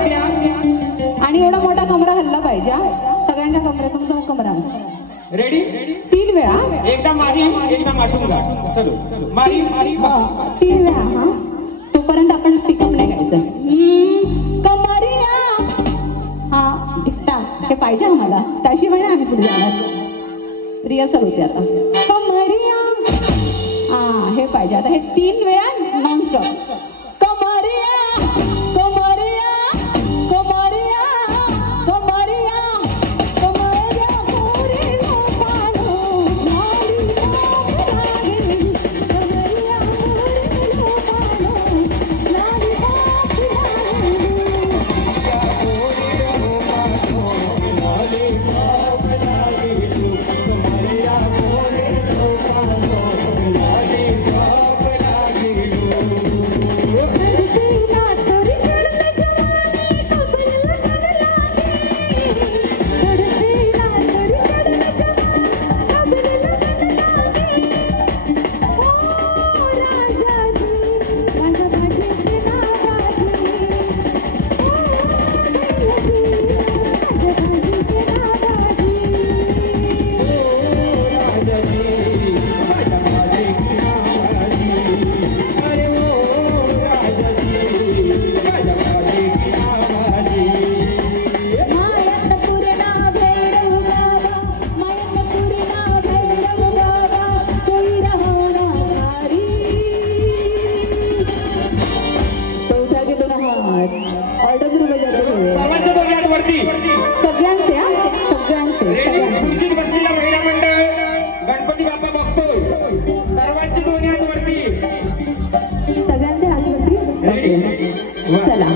आणि एवढा मोठा कमरा हल्ला पाहिजे सगळ्यांच्या कमरेतून कमरा रेडी 3 वेळा एकदा मारी एकदा माटूंगा चलो मारी 3 वेळा हा तोपर्यंत आपण पिकअप नाही घ्यायचं कमरिया हा टिकटा हे पाहिजे आम्हाला त्याशिवाय आम्ही पुढे जाणार रिहर्सल होते आता कमरिया हा हे पाहिजे आता हे 3 वेळा नॉनस्टॉप गणपती बाप्पा बघतोय सर्वांची दोन्ही हात वरती सगळ्यांचे हात वरती चला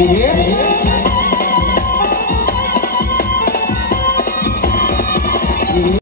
Yeah.